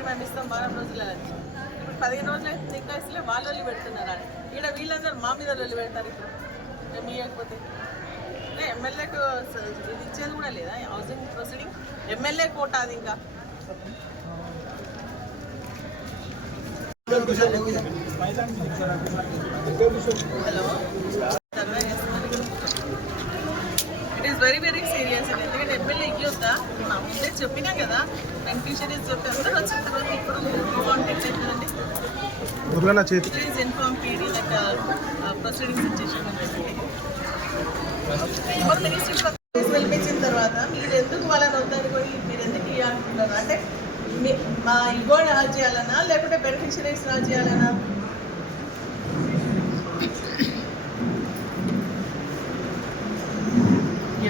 మీరు మేము ఇస్తాం వారం రోజులు అని. ఇప్పుడు 15 రోజులు అయితే ఇంకా ఇస్తలే వాళ్ళు పెడుతున్నారు అని. ఇక్కడ వీళ్ళందరూ మా మీద వాళ్ళు పెడతారు. ఇప్పుడు మేము ఇవ్వకపోతే ఎమ్మెల్యేకు ఇది ఇచ్చేది కూడా లేదా హౌసింగ్ ప్రొసీడింగ్? ఎమ్మెల్యే కోట అది ఇంకా. Hello, it is very very serious. ఎందుకంటే ఎమ్మెల్యే ఇవ్వద్దా? నా ముందే చెప్పినా కదా, బెనిఫిషరీస్ చెప్పి అందరూ వచ్చిన తర్వాత ఇప్పుడు కాంటాక్ట్ అవుతుందండి. Please inform PD that proceedings ఇచ్చేసాను. పిలిపించిన తర్వాత మీరు ఎందుకు వాళ్ళని వద్దనుకొని మీరు ఎందుకు ఇవ్వాలనుకుంటున్నారు? అంటే మా ఇగో రాజు చేయాలనా లేకుంటే బెనిఫిషరీస్ రాజు చేయాలనా?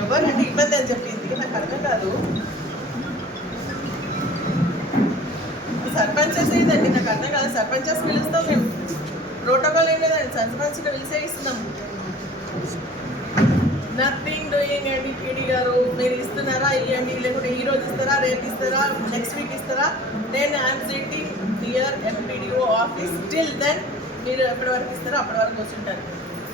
ఎవరంటే ఇబ్బంది అని చెప్పింది నాకు అర్థం కాదు. సర్పంచెస్ ఏంటండి నాకు అర్థం కాదు. సర్పంచెస్ పిలుస్తాం మేము, ప్రోటోకాల్ ఏం లేదండి. సర్పంచ్గా పిలిచే ఇస్తున్నాం. నథింగ్ డూయింగ్ అండి. పీడీ గారు మీరు ఇస్తున్నారా ఇవ్వండి, లేకుంటే ఈ రోజు ఇస్తారా, రేపు ఇస్తారా, నెక్స్ట్ వీక్ ఇస్తారా? నేను I'm sitting near MPDO office till then. మీరు ఎప్పటి వరకు ఇస్తారో అప్పటి వరకు కూర్చుంటారు.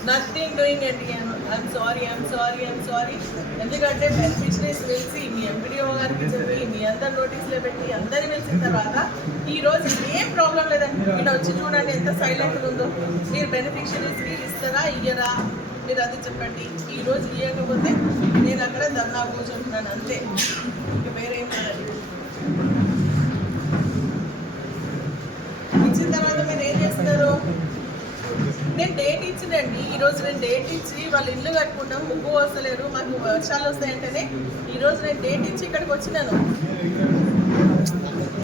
నథింగ్ డూయింగ్ అండి. I'm sorry. ఎందుకంటే బెనిఫిషరీస్ పిలిచి మీ ఎంపీడీఓ గారికి చెప్పి మీ అందరు నోటీసులో పెట్టి అందరినీ పిలిచిన తర్వాత ఈ రోజు ఏం ప్రాబ్లం లేదండి. మీరు వచ్చి చూడండి ఎంత సైలెంట్గా ఉందో. మీరు బెనిఫిషరీస్కి ఇస్తారా ఇయ్యరా మీరు అది చెప్పండి. ఈరోజు ఇవ్వకపోతే నేను అక్కడ ధర్నా కూర్చుంటున్నాను అంతే, ఇంకా వేరేం లేదండి. ఇచ్చిన తర్వాత మీరు ఏం చేస్తారు? నేను డేట్ ఇచ్చినండి. ఈరోజు నేను డేట్ ఇచ్చి వాళ్ళు ఇల్లు కట్టుకుంటాం, ముగ్గు వస్తలేరు, మాకు వర్షాలు వస్తాయంటేనే ఈరోజు నేను డేట్ ఇచ్చి ఇక్కడికి వచ్చినాను.